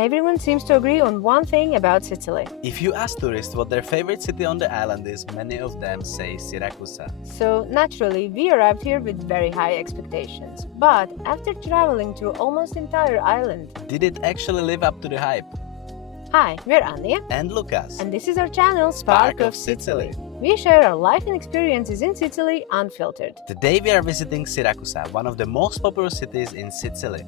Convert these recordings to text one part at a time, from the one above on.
Everyone seems to agree on one thing about Sicily. If you ask tourists what their favorite city on the island is, many of them say Siracusa. So naturally, we arrived here with very high expectations. But after traveling through almost entire island, Did it actually live up to the hype? hi, we're Anya, And Lucas. and this is our channel Spark of Sicily. We share our life and experiences in Sicily unfiltered. Today we are visiting Siracusa, one of the most popular cities in Sicily.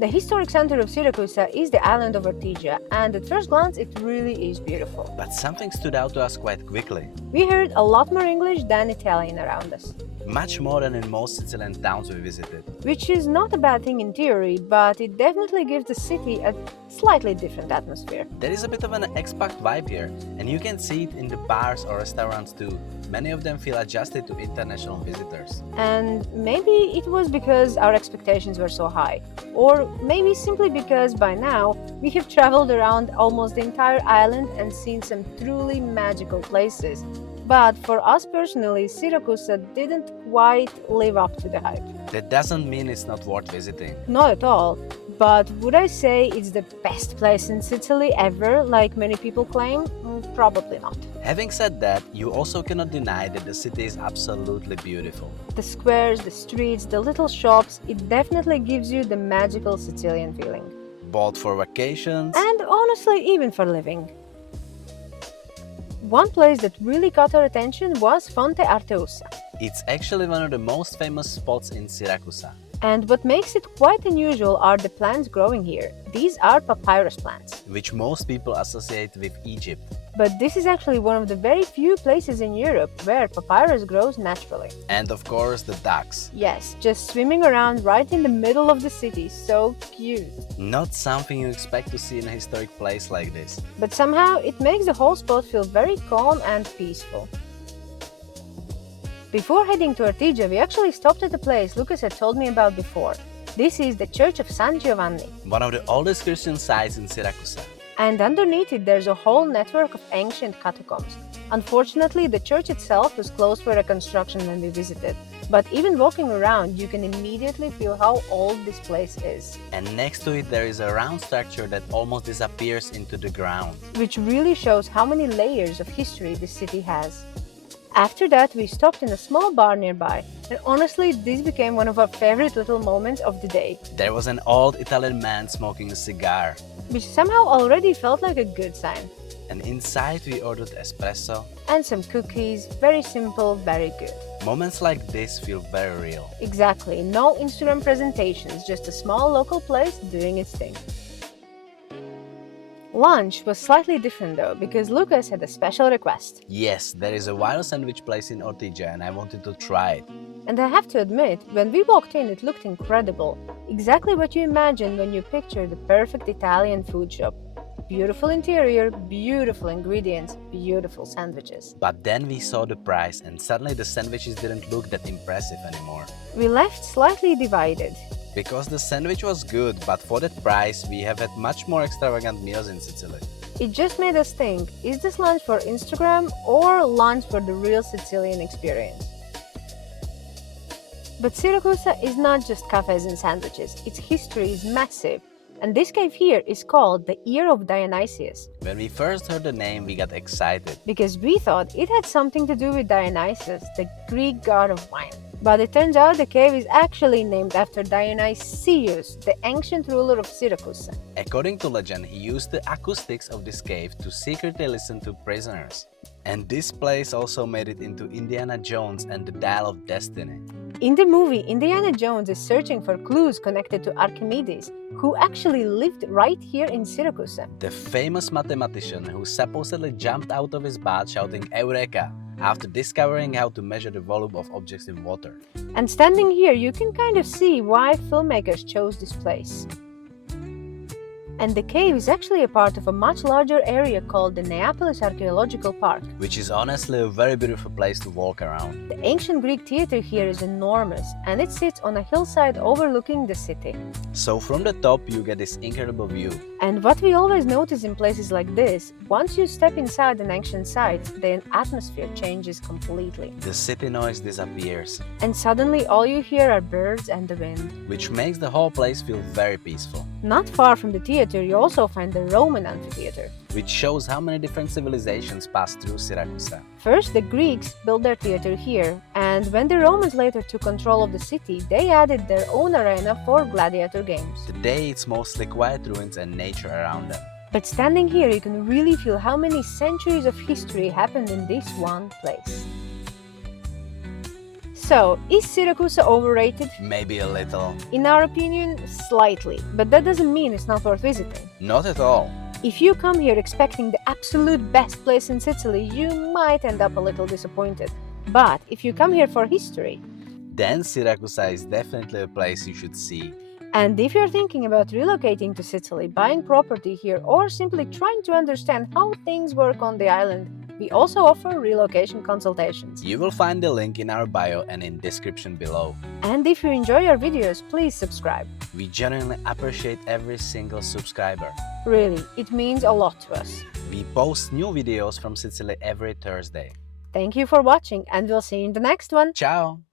The historic center of Siracusa is the island of Ortigia, and at first glance it really is beautiful. But something stood out to us quite quickly. We heard a lot more English than Italian around us, Much more than in most Sicilian towns we visited. which is not a bad thing in theory, but it definitely gives the city a slightly different atmosphere. There is a bit of an expat vibe here, and you can see it in the bars or restaurants too. Many of them feel adjusted to international visitors. And maybe it was because our expectations were so high, or maybe simply because by now we have traveled around almost the entire island and seen some truly magical places. But for us personally, Siracusa didn't quite live up to the hype. That doesn't mean it's not worth visiting. Not at all. But would I say it's the best place in Sicily ever, like many people claim? Probably not. Having said that, you also cannot deny that the city is absolutely beautiful. The squares, the streets, the little shops, it definitely gives you the magical Sicilian feeling. Both for vacations And honestly, even for living. One place that really caught our attention was Fonte Aretusa. it's actually one of the most famous spots in Siracusa. And what makes it quite unusual are the plants growing here. These are papyrus plants. Which most people associate with Egypt. But this is actually one of the very few places in Europe where papyrus grows naturally. And of course the ducks. Yes, just swimming around right in the middle of the city. So cute. Not something you expect to see in a historic place like this. But somehow it makes the whole spot feel very calm and peaceful. Before heading to Ortigia, we actually stopped at a place Lucas had told me about before. This is the Church of San Giovanni. One of the oldest Christian sites in Siracusa. And underneath it there's a whole network of ancient catacombs. Unfortunately, the church itself was closed for reconstruction when we visited. But even walking around, you can immediately feel how old this place is. And next to it there is a round structure that almost disappears into the ground. Which really shows how many layers of history this city has. After that, we stopped in a small bar nearby, and honestly, this became one of our favorite little moments of the day, There was an old Italian man smoking a cigar. which somehow already felt like a good sign. And inside we ordered espresso. And some cookies, very simple, very good. Moments like this feel very real. Exactly, no Instagram presentations, just a small local place doing its thing. Lunch was slightly different though, because Lucas had a special request. Yes, there is a wild sandwich place in Ortigia and I wanted to try it. And I have to admit, when we walked in, it looked incredible. Exactly what you imagine when you picture the perfect Italian food shop. Beautiful interior, beautiful ingredients, beautiful sandwiches. But then we saw the price and suddenly the sandwiches didn't look that impressive anymore. We left slightly divided. Because the sandwich was good, but for that price we have had much more extravagant meals in Sicily. It just made us think, is this lunch for Instagram or lunch for the real Sicilian experience? But Siracusa is not just cafes and sandwiches, its history is massive. And this cave here is called the Ear of Dionysius, When we first heard the name we got excited. because we thought it had something to do with Dionysus, the Greek god of wine. But it turns out the cave is actually named after Dionysius, the ancient ruler of Syracuse. According to legend, he used the acoustics of this cave to secretly listen to prisoners. And this place also made it into Indiana Jones and the Dial of Destiny. In the movie, Indiana Jones is searching for clues connected to Archimedes, who actually lived right here in Syracuse. The famous mathematician who supposedly jumped out of his bath shouting Eureka after discovering how to measure the volume of objects in water. And standing here, you can kind of see why filmmakers chose this place. And the cave is actually a part of a much larger area called the Neapolis Archaeological Park. Which is honestly a very beautiful place to walk around. The ancient Greek theater here is enormous, and it sits on a hillside overlooking the city. So from the top you get this incredible view. And what we always notice in places like this, once you step inside an ancient site, the atmosphere changes completely. The city noise disappears, And suddenly all you hear are birds and the wind. which makes the whole place feel very peaceful. Not far from the theater, you also find the Roman amphitheater, which shows how many different civilizations passed through Siracusa. First, the Greeks built their theater here, and when the Romans later took control of the city, they added their own arena for gladiator games. Today, it's mostly quiet ruins and nature around them. But standing here, you can really feel how many centuries of history happened in this one place. So, is Siracusa overrated? Maybe a little. In our opinion, slightly, but that doesn't mean it's not worth visiting. Not at all. If you come here expecting the absolute best place in Sicily, you might end up a little disappointed. But if you come here for history, then Siracusa is definitely a place you should see. And if you're thinking about relocating to Sicily, buying property here, or simply trying to understand how things work on the island, we also offer relocation consultations. You will find the link in our bio and in description below. And if you enjoy our videos, please subscribe. We genuinely appreciate every single subscriber. Really, it means a lot to us. We post new videos from Sicily every Thursday. Thank you for watching, and we'll see you in the next one. Ciao!